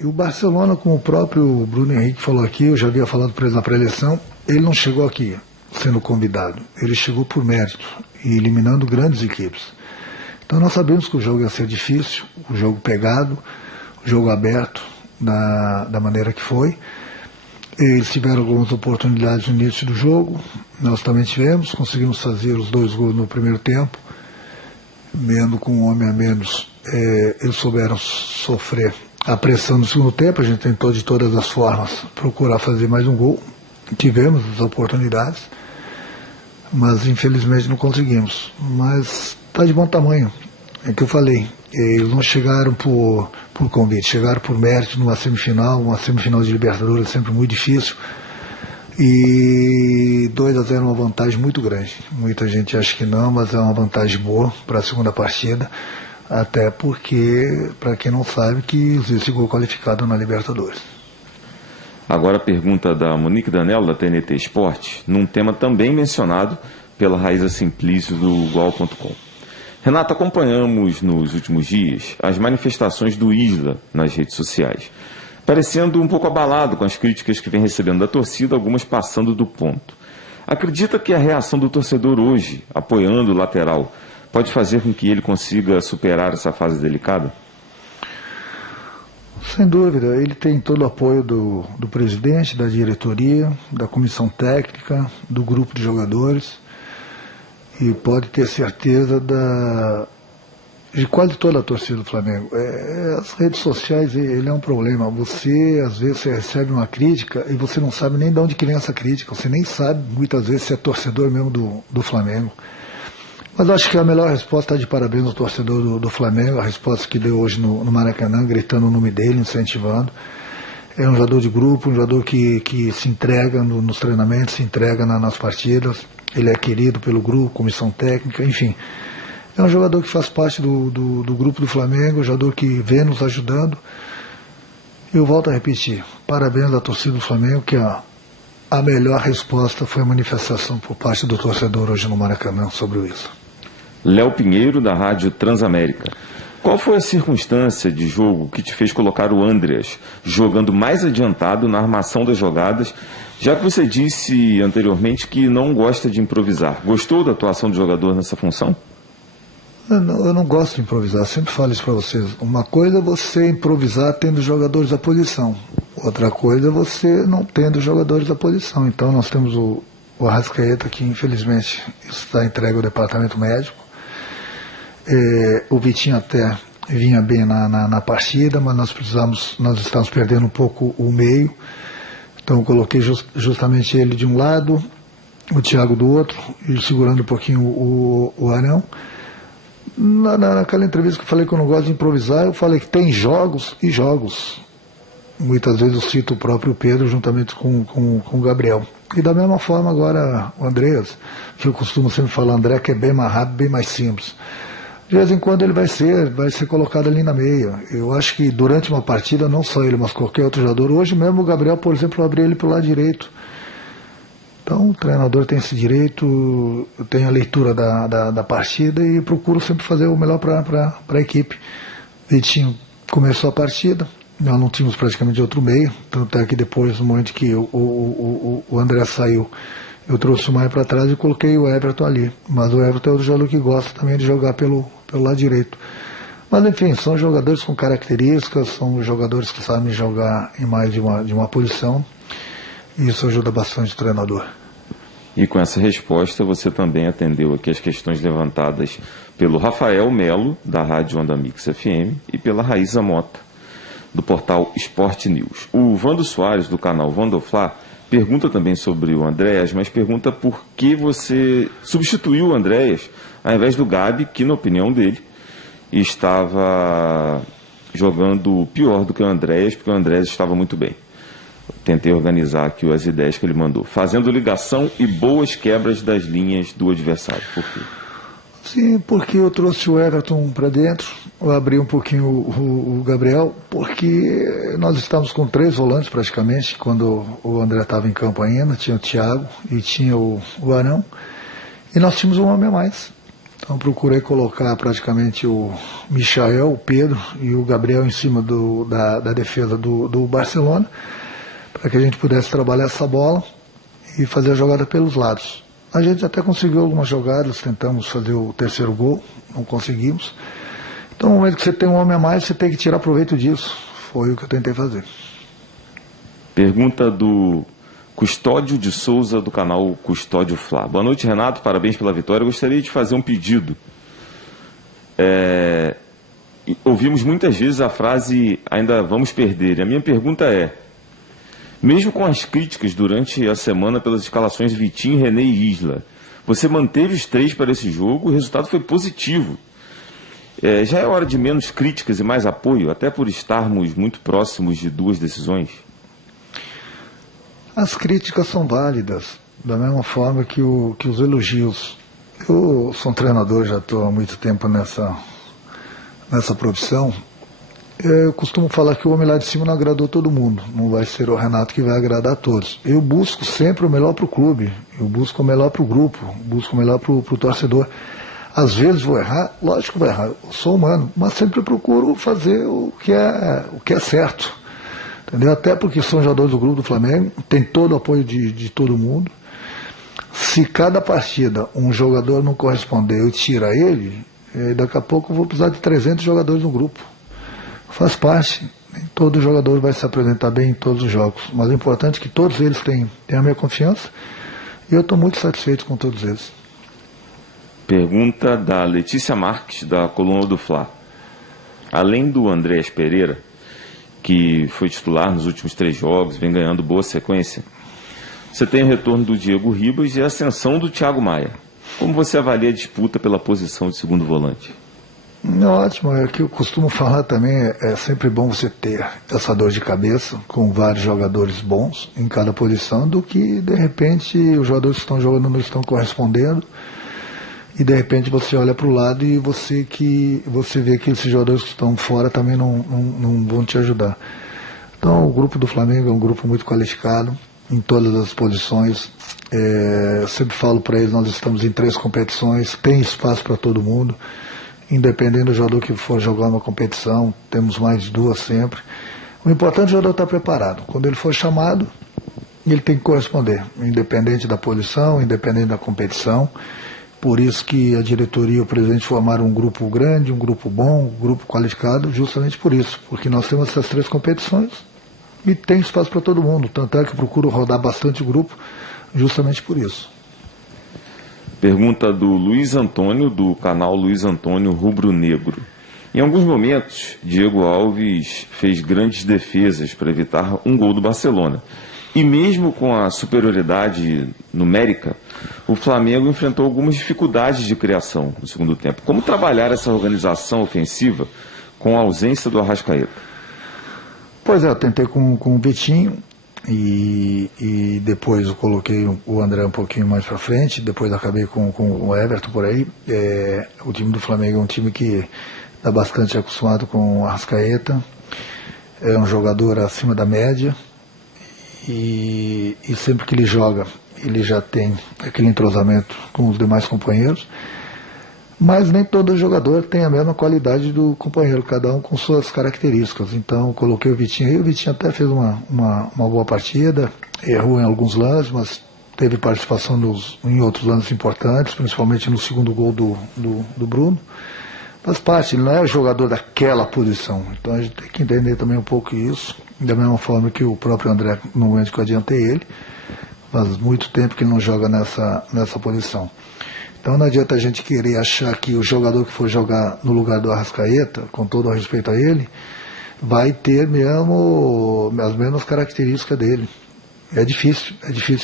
E o Barcelona, como o próprio Bruno Henrique falou aqui, eu já havia falado para ele na pré-eleição, ele não chegou aqui sendo convidado, ele chegou por mérito e eliminando grandes equipes. Então nós sabemos que o jogo ia ser difícil, o jogo pegado, o jogo aberto da maneira que foi. Eles tiveram algumas oportunidades no início do jogo, nós também tivemos, conseguimos fazer os 2 gols no primeiro tempo, mesmo com um homem a menos, eles souberam sofrer a pressão no segundo tempo, a gente tentou de todas as formas procurar fazer mais um gol, tivemos as oportunidades, mas infelizmente não conseguimos. Mas está de bom tamanho, é o que eu falei, eles não chegaram por convite, chegaram por mérito numa semifinal, uma semifinal de Libertadores sempre muito difícil, e 2-0 é uma vantagem muito grande. Muita gente acha que não, mas é uma vantagem boa para a segunda partida, até porque, para quem não sabe, que existe esse gol qualificado na Libertadores. Agora a pergunta da Monique Danello, da TNT Esporte, num tema também mencionado pela Raíza Simplício do UOL.com. Renato, acompanhamos nos últimos dias as manifestações do Isla nas redes sociais, parecendo um pouco abalado com as críticas que vem recebendo da torcida, algumas passando do ponto. Acredita que a reação do torcedor hoje, apoiando o lateral, pode fazer com que ele consiga superar essa fase delicada? Sem dúvida, ele tem todo o apoio do presidente, da diretoria, da comissão técnica, do grupo de jogadores, e pode ter certeza de quase toda a torcida do Flamengo. As redes sociais, ele é um problema. Você, às vezes, você recebe uma crítica e você não sabe nem de onde que vem essa crítica. Você nem sabe, muitas vezes, se é torcedor mesmo do Flamengo. Mas eu acho que a melhor resposta está de parabéns ao torcedor do Flamengo, a resposta que deu hoje no Maracanã, gritando o nome dele, incentivando. É um jogador de grupo, um jogador que se entrega nos treinamentos, se entrega nas partidas. Ele é querido pelo grupo, comissão técnica, enfim. É um jogador que faz parte do grupo do Flamengo, um jogador que vem nos ajudando. Eu volto a repetir, parabéns à torcida do Flamengo, que a melhor resposta foi a manifestação por parte do torcedor hoje no Maracanã sobre isso. Léo Pinheiro, da Rádio Transamérica. Qual foi a circunstância de jogo que te fez colocar o Andreas jogando mais adiantado na armação das jogadas, já que você disse anteriormente que não gosta de improvisar? Gostou da atuação do jogador nessa função? Eu não gosto de improvisar, sempre falo isso para vocês. Uma coisa é você improvisar tendo jogadores à posição, outra coisa é você não tendo jogadores à posição. Então nós temos o Arrascaeta, que infelizmente está entregue ao departamento médico. O Vitinho até vinha bem na partida, mas nós estávamos perdendo um pouco o meio. Então eu coloquei justamente ele de um lado, o Thiago do outro, e segurando um pouquinho o Arão. Naquela entrevista que eu falei que eu não gosto de improvisar, eu falei que tem jogos e jogos. Muitas vezes eu cito o próprio Pedro juntamente com o Gabriel. E da mesma forma agora o Andreas, que eu costumo sempre falar, André, que é bem mais rápido, bem mais simples. De vez em quando ele vai ser colocado ali na meia. Eu acho que durante uma partida, não só ele, mas qualquer outro jogador, hoje mesmo o Gabriel, por exemplo, eu abri ele para o lado direito. Então o treinador tem esse direito, eu tenho a leitura da partida e procuro sempre fazer o melhor para a equipe. Vitinho começou a partida, nós não tínhamos praticamente outro meio, tanto é que depois, no momento que o André saiu, eu trouxe o Maia para trás e coloquei o Everton ali. Mas o Everton é outro jogador que gosta também de jogar pelo lado direito. Mas enfim, são jogadores com características, são jogadores que sabem jogar em mais de uma posição, e isso ajuda bastante o treinador. E com essa resposta você também atendeu aqui as questões levantadas pelo Rafael Melo, da Rádio Onda Mix FM, e pela Raíza Mota, do portal Esporte News. O Vando Soares, do canal Vandoflá, pergunta também sobre o Andreas, mas pergunta por que você substituiu o Andreas ao invés do Gabi, que, na opinião dele, estava jogando pior do que o Andreas, porque o Andreas estava muito bem. Tentei organizar aqui as ideias que ele mandou. Fazendo ligação e boas quebras das linhas do adversário. Por quê? Sim, porque eu trouxe o Everton para dentro, eu abri um pouquinho o Gabriel, porque nós estávamos com 3 volantes praticamente, quando o André estava em campo ainda, tinha o Thiago e tinha o Arão, e nós tínhamos um homem a mais. Então procurei colocar praticamente o Michael, o Pedro e o Gabriel em cima da defesa do Barcelona, para que a gente pudesse trabalhar essa bola e fazer a jogada pelos lados. A gente até conseguiu algumas jogadas, tentamos fazer o terceiro gol, não conseguimos. Então, no momento que você tem um homem a mais, você tem que tirar proveito disso. Foi o que eu tentei fazer. Pergunta do Custódio de Souza, do canal Custódio Fla. Boa noite, Renato. Parabéns pela vitória. Eu gostaria de fazer um pedido. Ouvimos muitas vezes a frase ainda vamos perder. E a minha pergunta é, mesmo com as críticas durante a semana pelas escalações de Vitinho, René e Isla, você manteve os 3 para esse jogo, o resultado foi positivo. Já é hora de menos críticas e mais apoio, até por estarmos muito próximos de 2 decisões? As críticas são válidas, da mesma forma que os elogios. Eu sou um treinador, já estou há muito tempo nessa profissão. Eu costumo falar que o homem lá de cima não agradou todo mundo, não vai ser o Renato que vai agradar a todos. Eu busco sempre o melhor para o clube, eu busco o melhor para o grupo, busco o melhor para o torcedor. Às vezes vou errar, lógico que vou errar, eu sou humano, mas sempre procuro fazer o que é certo. Entendeu? Até porque são jogadores do grupo do Flamengo, tem todo o apoio de todo mundo. Se cada partida um jogador não corresponder, eu tiro ele, daqui a pouco eu vou precisar de 300 jogadores no grupo. Faz parte, nem todo jogador vai se apresentar bem em todos os jogos, mas o importante é que todos eles tenham a minha confiança e eu estou muito satisfeito com todos eles. Pergunta da Letícia Marques, da coluna do Fla. Além do Andréas Pereira, que foi titular nos últimos 3 jogos, vem ganhando boa sequência, você tem o retorno do Diego Ribas e a ascensão do Thiago Maia. Como você avalia a disputa pela posição de segundo volante? Ótimo, é que eu costumo falar também, é sempre bom você ter essa dor de cabeça com vários jogadores bons em cada posição, do que de repente os jogadores que estão jogando não estão correspondendo e de repente você olha para o lado e você vê que esses jogadores que estão fora também não vão te ajudar. Então o grupo do Flamengo é um grupo muito qualificado em todas as posições. Eu sempre falo para eles, nós estamos em 3 competições, tem espaço para todo mundo. Independente do jogador que for jogar uma competição, temos mais 2 sempre. O importante é o jogador estar preparado. Quando ele for chamado, ele tem que corresponder, independente da posição, independente da competição. Por isso que a diretoria e o presidente formaram um grupo grande, um grupo bom, um grupo qualificado, justamente por isso. Porque nós temos essas 3 competições e tem espaço para todo mundo. Tanto é que eu procuro rodar bastante o grupo, justamente por isso. Pergunta do Luiz Antônio, do canal Luiz Antônio Rubro Negro. Em alguns momentos, Diego Alves fez grandes defesas para evitar um gol do Barcelona. E mesmo com a superioridade numérica, o Flamengo enfrentou algumas dificuldades de criação no segundo tempo. Como trabalhar essa organização ofensiva com a ausência do Arrascaeta? Pois é, eu tentei com o Vitinho. E depois eu coloquei o André um pouquinho mais para frente, depois acabei com o Everton por aí. O time do Flamengo é um time que está bastante acostumado com o Arrascaeta, é um jogador acima da média e sempre que ele joga ele já tem aquele entrosamento com os demais companheiros, mas nem todo jogador tem a mesma qualidade do companheiro, cada um com suas características. Então eu coloquei o Vitinho aí, o Vitinho até fez uma boa partida, errou em alguns lances, mas teve participação em outros lances importantes, principalmente no segundo gol do Bruno. Faz parte, ele não é jogador daquela posição, então a gente tem que entender também um pouco isso, da mesma forma que o próprio André, no momento que eu adiantei ele, faz muito tempo que ele não joga nessa posição. Então não adianta a gente querer achar que o jogador que for jogar no lugar do Arrascaeta, com todo o respeito a ele, vai ter mesmo as mesmas características dele. É difícil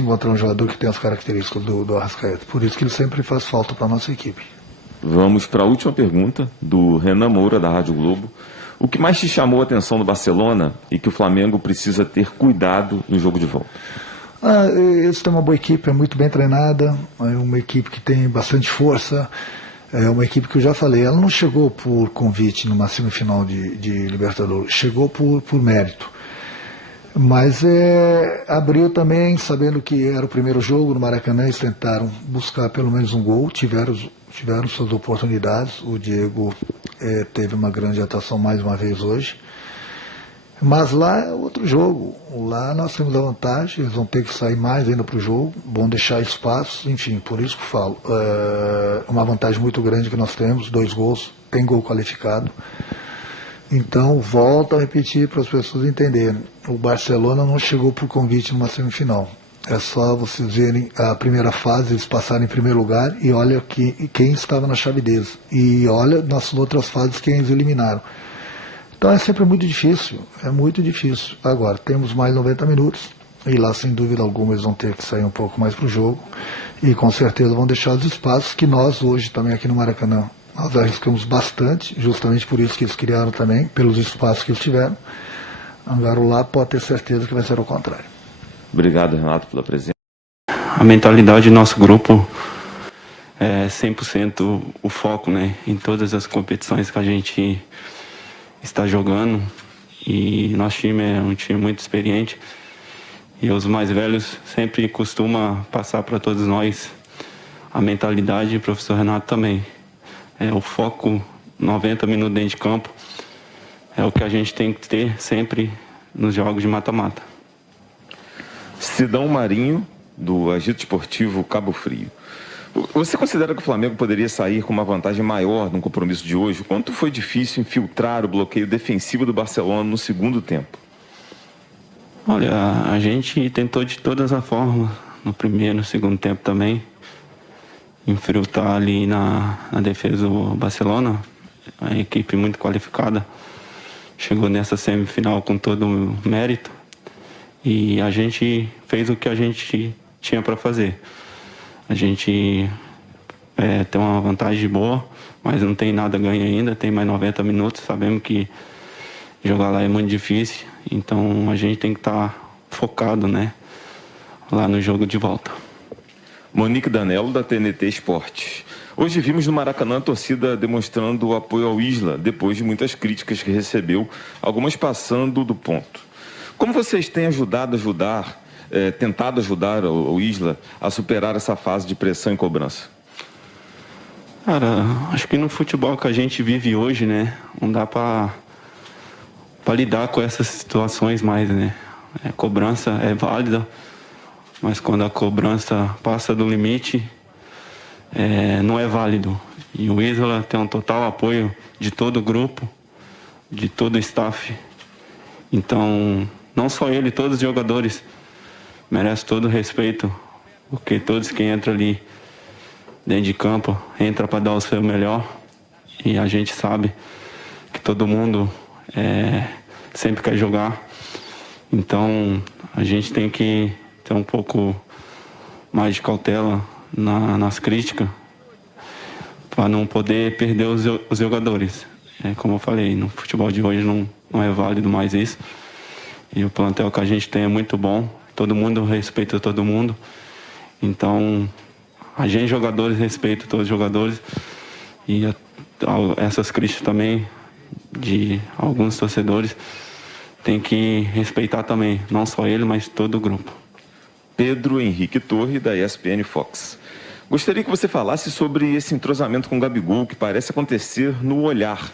encontrar um jogador que tenha as características do Arrascaeta. Por isso que ele sempre faz falta para a nossa equipe. Vamos para a última pergunta, do Renan Moura, da Rádio Globo. O que mais te chamou a atenção do Barcelona e que o Flamengo precisa ter cuidado no jogo de volta? Eles têm uma boa equipe, é muito bem treinada, é uma equipe que tem bastante força, é uma equipe que eu já falei, ela não chegou por convite numa semifinal de Libertadores, chegou por mérito. Mas abriu também, sabendo que era o primeiro jogo no Maracanã, eles tentaram buscar pelo menos um gol, tiveram suas oportunidades. O Diego teve uma grande atuação mais uma vez hoje. Mas lá é outro jogo. Lá nós temos a vantagem, eles vão ter que sair mais ainda para o jogo, vão deixar espaço, enfim, por isso que eu falo. Uma vantagem muito grande que nós temos, 2 gols, tem gol qualificado. Então, volto a repetir para as pessoas entenderem. O Barcelona não chegou por convite numa semifinal. É só vocês verem a primeira fase, eles passaram em primeiro lugar e olha quem estava na chave deles. E olha nas outras fases quem eles eliminaram. Então é sempre muito difícil, é muito difícil. Agora, temos mais 90 minutos, e lá sem dúvida alguma eles vão ter que sair um pouco mais para o jogo, e com certeza vão deixar os espaços que nós hoje também aqui no Maracanã, nós arriscamos bastante, justamente por isso que eles criaram também, pelos espaços que eles tiveram. Agora lá pode ter certeza que vai ser o contrário. Obrigado, Renato, pela presença. A mentalidade do nosso grupo é 100% o foco, né, em todas as competições que a gente está jogando, e nosso time é um time muito experiente e os mais velhos sempre costumam passar para todos nós a mentalidade, e o professor Renato também. O foco 90 minutos dentro de campo é o que a gente tem que ter sempre nos jogos de mata-mata. Sidão Marinho, do Agito Esportivo Cabo Frio. Você considera que o Flamengo poderia sair com uma vantagem maior no compromisso de hoje? Quanto foi difícil infiltrar o bloqueio defensivo do Barcelona no segundo tempo? Olha, a gente tentou de todas as formas, no primeiro e no segundo tempo também, infiltrar ali na defesa do Barcelona, a equipe muito qualificada, chegou nessa semifinal com todo o mérito, e a gente fez o que a gente tinha para fazer. A gente tem uma vantagem boa, mas não tem nada ganho ainda, tem mais 90 minutos, sabemos que jogar lá é muito difícil, então a gente tem que estar focado, né, lá no jogo de volta. Monique Danello, da TNT Esportes. Hoje vimos no Maracanã a torcida demonstrando apoio ao Isla, depois de muitas críticas que recebeu, algumas passando do ponto. Como vocês têm tentado ajudar o Isla a superar essa fase de pressão e cobrança? Cara, acho que no futebol que a gente vive hoje, né, não dá para lidar com essas situações mais, né. Cobrança é válida, mas quando a cobrança passa do limite, não é válido. E o Isla tem um total apoio de todo o grupo, de todo o staff. Então, não só ele, todos os jogadores merece todo o respeito, porque todos que entram ali dentro de campo entra para dar o seu melhor, e a gente sabe que todo mundo sempre quer jogar, então a gente tem que ter um pouco mais de cautela nas críticas para não poder perder os jogadores. Como eu falei, no futebol de hoje não é válido mais isso, e o plantel que a gente tem é muito bom. Todo mundo respeita todo mundo. Então, a gente, jogadores, respeita todos os jogadores. E essas críticas também de alguns torcedores tem que respeitar também, não só ele, mas todo o grupo. Pedro Henrique Torre, da ESPN Fox. Gostaria que você falasse sobre esse entrosamento com o Gabigol, que parece acontecer no olhar.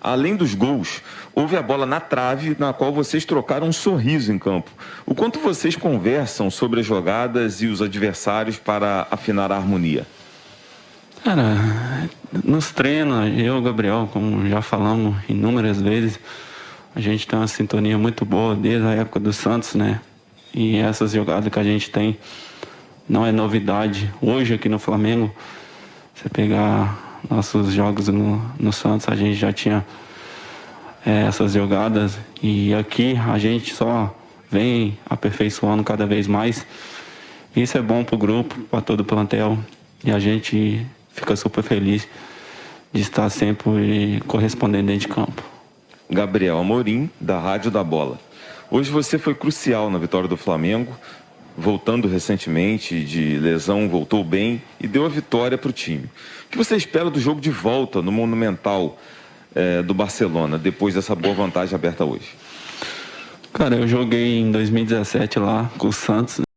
Além dos gols, houve a bola na trave, na qual vocês trocaram um sorriso em campo. O quanto vocês conversam sobre as jogadas e os adversários para afinar a harmonia? Cara, nos treinos, eu e o Gabriel, como já falamos inúmeras vezes, a gente tem uma sintonia muito boa desde a época do Santos, né? E essas jogadas que a gente tem não é novidade. Hoje aqui no Flamengo, você pegar nossos jogos no Santos, a gente já tinha essas jogadas, e aqui a gente só vem aperfeiçoando cada vez mais. Isso é bom para o grupo, para todo o plantel, e a gente fica super feliz de estar sempre correspondendo dentro de campo. Gabriel Amorim, da Rádio da Bola. Hoje você foi crucial na vitória do Flamengo, voltando recentemente de lesão, voltou bem e deu a vitória para o time. O que você espera do jogo de volta no Monumental do Barcelona, depois dessa boa vantagem aberta hoje? Cara, eu joguei em 2017 lá com o Santos.